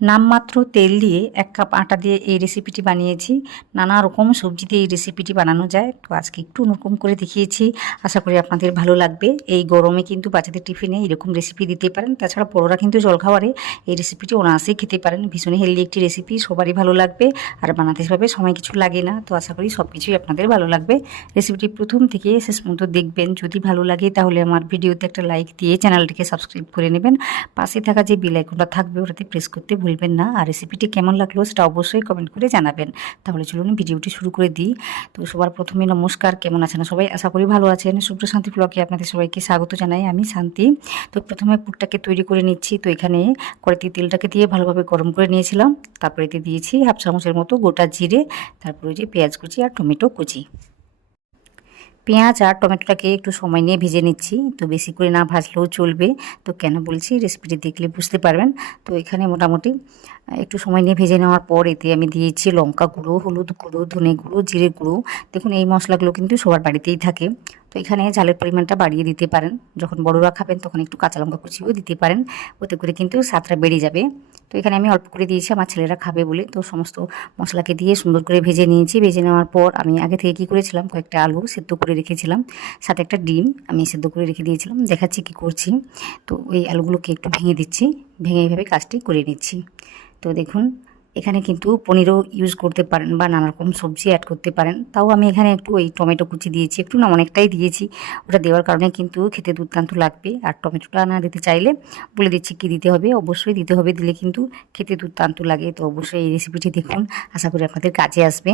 নামমাত্র তেল দিয়ে এক কাপ আটা দিয়ে এই রেসিপিটি বানিয়েছি। নানা রকম সবজি দিয়ে এই রেসিপিটি বানানো যায়। তো আজকে একটু অন্যরকম করে দেখিয়েছি। আশা করি আপনাদের ভালো লাগবে। এই গরমে কিন্তু বাচ্চাদের টিফিনে এরকম রেসিপি দিতে পারেন। তাছাড়া বড়োরা কিন্তু জলখাবারে এই রেসিপিটি অনায়াসেই খেতে পারেন। ভীষণ হেলদি একটি রেসিপি সবারই ভালো লাগবে। আর বানাতে সেভাবে সময় কিছু লাগে না। তো আশা করি সব কিছুই আপনাদের ভালো লাগবে। রেসিপিটি প্রথম থেকে শেষ পর্যন্ত দেখবেন। যদি ভালো লাগে তাহলে আমার ভিডিওতে একটা লাইক দিয়ে চ্যানেলটিকে সাবস্ক্রাইব করে নেবেন। পাশে থাকা যে বেল আইকনটা থাকবে ওটাতে প্রেস করতে ভুলবেন না। আর রেসিপিটি কেমন লাগল সেটা অবশ্যই কমেন্ট করে জানাবেন। তাহলে চলুন ভিডিওটি শুরু করে দিই। তো সবার প্রথমে নমস্কার, কেমন আছেন সবাই? আশা করি ভালো আছেন। সুপ্র শান্তি ব্লগে আপনাদের সবাইকে স্বাগত জানাই আমি শান্তি। তো প্রথমে পুরটাকে তৈরি করে নিচ্ছি। তো এখানে কড়াইতে তেলটাকে দিয়ে ভালোভাবে গরম করে নিয়েছিলাম। তারপরে এতে দিয়েছি হাফ চামচের মতো গোটা জিরে, তারপরে যে পেঁয়াজ কুচি আর টমেটো কুচি। পেঁয়াজ আর টমেটোটাকে একটু সময় নিয়ে ভেজে নিচ্ছি। তো বেশি করে না ভাজলেও চলবে। তো কেন বলছি? রেসিপিটি দেখলে বুঝতে পারবেন। তো এখানে মোটামুটি একটু সময় নিয়ে ভেজে নেওয়ার পর এতে আমি দিয়েছি লঙ্কা গুঁড়ো, হলুদ গুঁড়ো, ধনে গুঁড়ো, জিরে গুঁড়ো। দেখুন, এই মশলাগুলো কিন্তু সবার বাড়িতেই থাকে। তো এখানে ঝালের পরিমাণটা বাড়িয়ে দিতে পারেন। যখন বড়রা খাবেন তখন একটু কাঁচা লঙ্কা কুচিও দিতে পারেন। ওতে করে কিন্তু স্বাদটা বেড়ে যাবে। তো এখানে আমি অল্প করে দিয়েছি, আমার ছেলেরা খাবে বলে। তো সমস্ত মশলাকে দিয়ে সুন্দর করে ভেজে নিয়েছি। ভেজে নেওয়ার পর আমি আগে থেকে কী করেছিলাম, কয়েকটা আলু সেদ্ধ করে রেখেছিলাম, সাথে একটা ডিম আমি সেদ্ধ করে রেখে দিয়েছিলাম। দেখাচ্ছি কী করছি। তো ওই আলুগুলোকে একটু ভেঙে দিচ্ছি। ভেঙে এইভাবে কাজটি করে নিচ্ছি। তো দেখুন এখানে কিন্তু পনিরও ইউজ করতে পারেন বা নানা রকম সবজি অ্যাড করতে পারেন। তাও আমি এখানে একটু ওই টমেটো কুচি দিয়েছি, একটু না অনেকটাই দিয়েছি। ওটা দেওয়ার কারণে কিন্তু খেতে দুর্দান্ত লাগবে। আর টমেটোটা না দিতে চাইলে বলে দিচ্ছি কী দিতে হবে? অবশ্যই দিতে হবে, দিলে কিন্তু খেতে দুর্দান্ত লাগে। তো অবশ্যই এই রেসিপিটি দেখুন, আশা করি আপনাদের কাজে আসবে।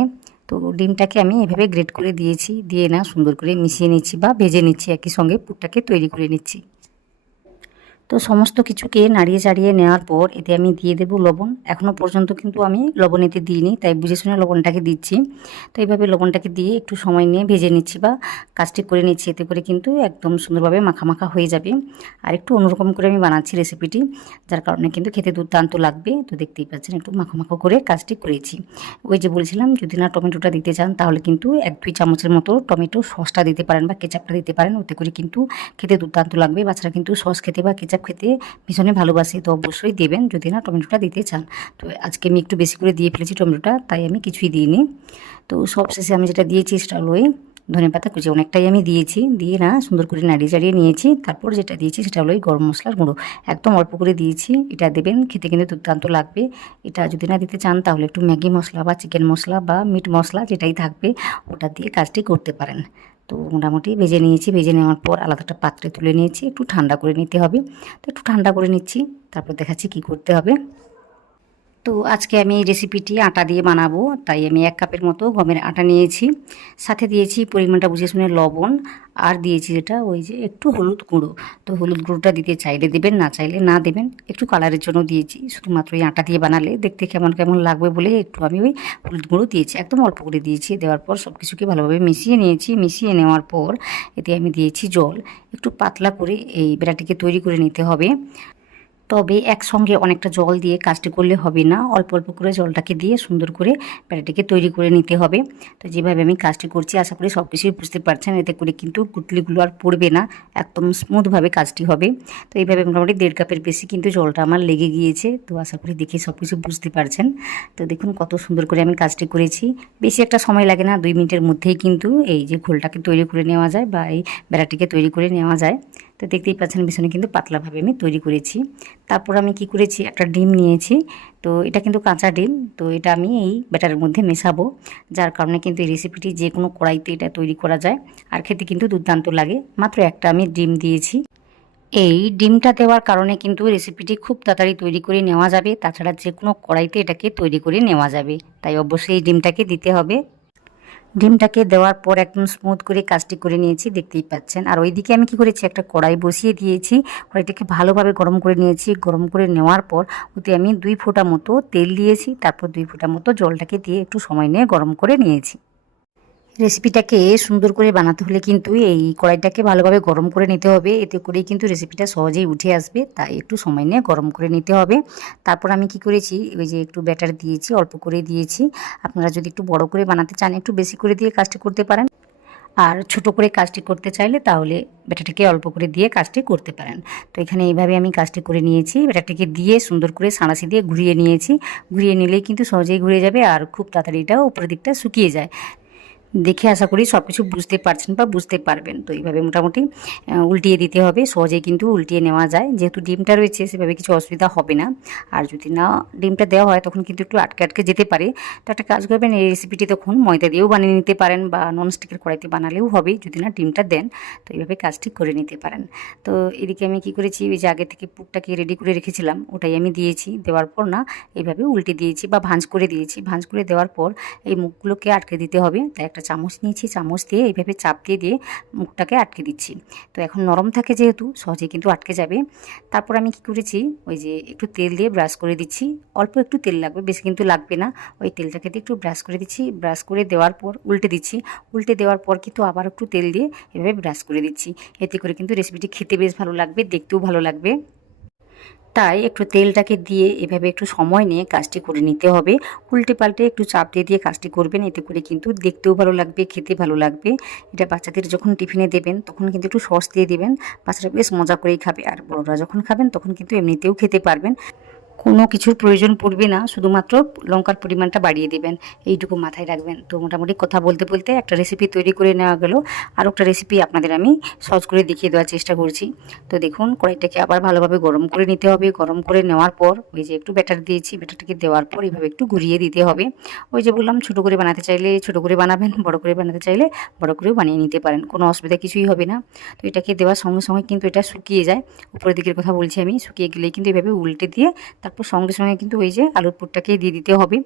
তো ডিমটাকে আমি এভাবে গ্রেট করে দিয়েছি, দিয়ে না সুন্দর করে মিশিয়ে নিচ্ছি বা ভেজে নিচ্ছি একই সঙ্গে পুরটাকে তৈরি করে নিচ্ছি। তো সমস্ত কিছুকে নাড়িয়ে চাড়িয়ে নেওয়ার পর এতে আমি দিয়ে দেবো লবণ। এখনও পর্যন্ত কিন্তু আমি লবণ এতে দিইনি, তাই বুঝে শুনে লবণটাকে দিচ্ছি। তো এইভাবে লবণটাকে দিয়ে একটু সময় নিয়ে ভেজে নিচ্ছি বা কাজটি করে নিচ্ছি, এতে করে কিন্তু একদম সুন্দরভাবে মাখা মাখা হয়ে যাবে। আর একটু অন্যরকম করে আমি বানাচ্ছি রেসিপিটি, যার কারণে কিন্তু খেতে দুর্দান্ত লাগবে। তো দেখতেই পাচ্ছেন, একটু মাখা মাখা করে কাজটি করেছি। ওই যে বলছিলাম, যদি না টমেটোটা দিতে চান, তাহলে কিন্তু এক দুই চামচের মতো টমেটো সসটা দিতে পারেন বা কেচাপটা দিতে পারেন। ওতে করে কিন্তু খেতে দুর্দান্ত লাগবে। বাচ্চারা কিন্তু সস খেতে বা কেচাপ খেতে ভীষণই ভালোবাসে, তো অবশ্যই দেবেন যদি না টমেটোটা দিতে চান। তো আজকে আমি একটু বেশি করে দিয়ে ফেলেছি টমেটোটা, তাই আমি কিছুই দিইনি। তো সব শেষে আমি যেটা দিয়েছি সেটা হলো ধনে পাতা কুচি, অনেকটাই আমি দিয়েছি, দিয়ে না সুন্দর করে নাড়িয়ে চাড়িয়ে নিয়েছি। তারপর যেটা দিয়েছি সেটা হলো গরম মশলার গুঁড়ো। একদম অল্প করে দিয়েছি, এটা দেবেন, খেতে কিন্তু দুর্দান্ত লাগবে। এটা যদি না দিতে চান তাহলে একটু ম্যাগি মশলা বা চিকেন মশলা বা মিট মশলা যেটাই থাকবে, ওটা দিয়ে কাজটি করতে পারেন। তো মোটামুটি ভেজে নিয়েছি। ভেজে নেওয়ার পর আলাদা একটা পাত্রে তুলে নিয়েছি। একটু ঠান্ডা করে নিতে হবে। তো একটু ঠান্ডা করে নিচ্ছি। তারপর দেখাচ্ছি কি করতে হবে। তো আজকে আমি এই রেসিপিটি আটা দিয়ে বানাবো। তাই আমি এক কাপের মতো গমের আটা নিয়েছি। সাথে দিয়েছি পরিমাণটা বুঝে শুনে লবণ। আর দিয়েছি যেটা ওই যে একটু হলুদ গুঁড়ো। তো হলুদ গুঁড়োটা দিতে চাইলে দেবেন, না চাইলে না দেবেন, একটু কালারের জন্য দিয়েছি। শুধুমাত্র এই আটা দিয়ে বানালে দেখতে কেমন কেমন লাগবে বলে একটু আমি ওই হলুদ গুঁড়ো দিয়েছি। একদম অল্প করে দিয়েছি। দেওয়ার পর সব কিছুকে ভালোভাবে মিশিয়ে নিয়েছি। মিশিয়ে নেওয়ার পর এতে আমি দিয়েছি জল। একটু পাতলা করে এই বেড়াটিকে তৈরি করে নিতে হবে। তবে একসঙ্গে অনেকটা জল দিয়ে কাজটি করলে হবে না। অল্প অল্প করে জলটাকে দিয়ে সুন্দর করে প্যাটাটিকে তৈরি করে নিতে হবে। তো যেভাবে আমি কাজটি করছি, আশা করি সব কিছুই বুঝতে পারছেন। এতে করে কিন্তু গুটলিগুলো আর পড়বে না। একদম স্মুথভাবে কাজটি হবে। তো এইভাবে মোটামুটি দেড় কাপের বেশি কিন্তু জলটা আমার লেগে গিয়েছে। তো আশা করি দেখে সব কিছু বুঝতে পারছেন। তো দেখুন কত সুন্দর করে আমি কাজটি করেছি। বেশি একটা সময় লাগে না, দুই মিনিটের মধ্যেই কিন্তু এই যে ঘোলটাকে তৈরি করে নেওয়া যায় বা এই বেড়াটিকে তৈরি করে নেওয়া যায়। তো দেখতেই পাচ্ছেন পিছনে কিন্তু পাতলাভাবে আমি তৈরি করেছি। তারপর আমি কি করেছি? একটা ডিম নিয়েছি। তো এটা কিন্তু কাঁচা ডিম। তো এটা আমি এই ব্যাটারের মধ্যে মেশাবো। যার কারণে কিন্তু এই রেসিপিটি যে কোনো কড়াইতে এটা তৈরি করা যায়। আর খেতে কিন্তু দুর্দান্ত লাগে। মাত্র একটা আমি ডিম দিয়েছি। এই ডিমটা দেওয়ার কারণে কিন্তু রেসিপিটি খুব তাড়াতাড়ি তৈরি করে নেওয়া যাবে। তাছাড়া যে কোনো কড়াইতে এটাকে তৈরি করে নেওয়া যাবে। তাই অবশ্যই এই ডিমটাকে দিতে হবে। ডিমটাকে দেওয়ার পর একদম স্মুথ করে কাজটি করে নিয়েছি, দেখতেই পাচ্ছেন। আর ওইদিকে আমি কি করেছি? একটা কড়াই বসিয়ে দিয়েছি। কড়াইটাকে ভালোভাবে গরম করে নিয়েছি। গরম করে নেওয়ার পর ওতে আমি দুই ফোঁটা মতো তেল দিয়েছি। তারপর দুই ফোঁটা মতো জলটাকে দিয়ে একটু সময় নিয়ে গরম করে নিয়েছি। রেসিপিটাকে সুন্দর করে বানাতে হলে কিন্তু এই কড়াইটাকে ভালোভাবে গরম করে নিতে হবে। এতে করেই কিন্তু রেসিপিটা সহজেই উঠে আসবে, তাই একটু সময় নিয়ে গরম করে নিতে হবে। তারপর আমি কি করেছি, ওই যে একটু ব্যাটার দিয়েছি, অল্প করে দিয়েছি। আপনারা যদি একটু বড় করে বানাতে চান, একটু বেশি করে দিয়ে কাজটি করতে পারেন। আর ছোট করে কাজটি করতে চাইলে তাহলে ব্যাটাটাকে অল্প করে দিয়ে কাজটি করতে পারেন। তো এখানে এইভাবে আমি কাজটি করে নিয়েছি। ব্যাটাটাকে দিয়ে সুন্দর করে সাঁড়াশি দিয়ে ঘুরিয়ে নিয়েছি। ঘুরিয়ে নিলেই কিন্তু সহজেই ঘুরে যাবে আর খুব তাড়াতাড়ি এটাও উপরের দিকটা শুকিয়ে যায়। দেখে আশা করি সব কিছু বুঝতে পারছেন বা বুঝতে পারবেন। তো এইভাবে মোটামুটি উল্টিয়ে দিতে হবে। সহজেই কিন্তু উল্টিয়ে নেওয়া যায়। যেহেতু ডিমটা রয়েছে, সেভাবে কিছু অসুবিধা হবে না। আর যদি না ডিমটা দেওয়া হয়, তখন কিন্তু একটু আটকে আটকে যেতে পারে। তো একটা কাজ করবেন, এই রেসিপিটি তখন ময়দা দিয়েও বানিয়ে নিতে পারেন বা ননস্টিকের কড়াইতে বানালেও হবে, যদি না ডিমটা দেন। তো এইভাবে কাজটি করে নিতে পারেন। তো এদিকে আমি কি করেছি, ওই যে আগে থেকে পুকটাকে রেডি করে রেখেছিলাম, ওটাই আমি দিয়েছি। দেওয়ার পর না, এইভাবে উল্টে দিয়েছি বা ভাঁজ করে দিয়েছি। ভাঁজ করে দেওয়ার পর এই মুখগুলোকে আটকে দিতে হবে। তাই একটা চামচ নিয়েছি, চামচ দিয়ে এইভাবে চাপ দিয়ে দিয়ে মুখটাকে আটকে দিচ্ছি। তো এখন নরম থাকে যেহেতু সহজে কিন্তু আটকে যাবে। তারপর আমি কি করেছি, ওই যে একটু তেল দিয়ে ব্রাশ করে দিচ্ছি। অল্প একটু তেল লাগবে, বেশি কিন্তু লাগবে না। ওই তেলটাকে দিয়ে একটু ব্রাশ করে দিচ্ছি। ব্রাশ করে দেওয়ার পর উল্টে দিচ্ছি। উল্টে দেওয়ার পর কিন্তু আবার একটু তেল দিয়ে এভাবে ব্রাশ করে দিচ্ছি। এতে করে কিন্তু রেসিপিটি খেতে বেশ ভালো লাগবে, দেখতেও ভালো লাগবে। তাই একটু তেলটাকে দিয়ে এভাবে একটু সময় নিয়ে কাজটি করে নিতে হবে। উল্টে পাল্টে একটু চাপ দিয়ে দিয়ে কাজটি করবেন। এতে করে কিন্তু দেখতেও ভালো লাগবে, খেতে ভালো লাগবে। এটা বাচ্চাদের যখন টিফিনে দেবেন, তখন কিন্তু একটু সস দিয়ে দেবেন। বাচ্চারা বেশ মজা করেই খাবে। আর বড়রা যখন খাবেন, তখন কিন্তু এমনিতেও খেতে পারবেন। কোনো কিছুর প্রয়োজন পড়বে না, শুধুমাত্র লঙ্কার পরিমাণটা বাড়িয়ে দেবেন। এইটুকু মাথায় রাখবেন। তো মোটামুটি কথা বলতে বলতে একটা রেসিপি তৈরি করে নেওয়া গেল। আর একটা রেসিপি আপনাদের আমি সহজ করে দেখিয়ে দেওয়ার চেষ্টা করছি। তো দেখুন, কড়াইটাকে আবার ভালোভাবে গরম করে নিতে হবে। গরম করে নেওয়ার পর, ওই যে একটু ব্যাটার দিয়েছি, ব্যাটারটাকে দেওয়ার পর এইভাবে একটু ঘুরিয়ে দিতে হবে। ওই যে বললাম, ছোটো করে বানাতে চাইলে ছোটো করে বানাবেন, বড় করে বানাতে চাইলে বড় করেও বানিয়ে নিতে পারেন। কোনো অসুবিধা কিছুই হবে না। তো এটাকে দেওয়ার সঙ্গে সঙ্গে কিন্তু এটা শুকিয়ে যায়। উপরের দিকের কথা বলছি আমি, শুকিয়ে গেলেই কিন্তু এভাবে উল্টে দিয়ে তারপর সঙ্গে সঙ্গে কিন্তু ওই যে আলুর পুরটাকে দিয়ে দিতে হবে।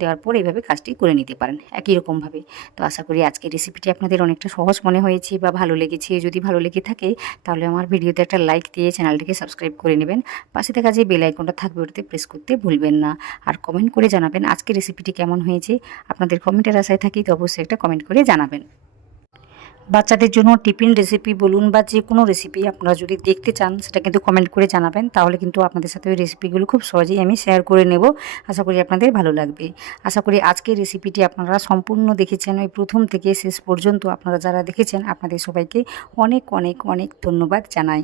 দেওয়ার পর এইভাবে কাজটি করে নিতে পারেন, একই রকমভাবে। তো আশা করি আজকের রেসিপিটি আপনাদের অনেকটা সহজ মনে হয়েছে বা ভালো লেগেছে। যদি ভালো লেগে থাকে, তাহলে আমার ভিডিওতে একটা লাইক দিয়ে চ্যানেলটিকে সাবস্ক্রাইব করে নেবেন। পাশে থাকা যে বেল আইকনটা থাকবে, ওটাতে প্রেস করতে ভুলবেন না। আর কমেন্ট করে জানাবেন আজকের রেসিপিটি কেমন হয়েছে। আপনাদের কমেন্টের আশায় থাকি, তো অবশ্যই একটা কমেন্ট করে জানাবেন। বাচ্চাদের জন্য টিফিন রেসিপি বলুন বা যে কোনো রেসিপি আপনারা যদি দেখতে চান, সেটা কিন্তু কমেন্ট করে জানাবেন। তাহলে কিন্তু আপনাদের সাথে ওই রেসিপিগুলো খুব সহজেই আমি শেয়ার করে নেব। আশা করি আপনাদের ভালো লাগবে। আশা করি আজকের রেসিপিটি আপনারা সম্পূর্ণ দেখেছেন। ওই প্রথম থেকে শেষ পর্যন্ত আপনারা যারা দেখেছেন, আপনাদের সবাইকে অনেক অনেক অনেক ধন্যবাদ জানাই।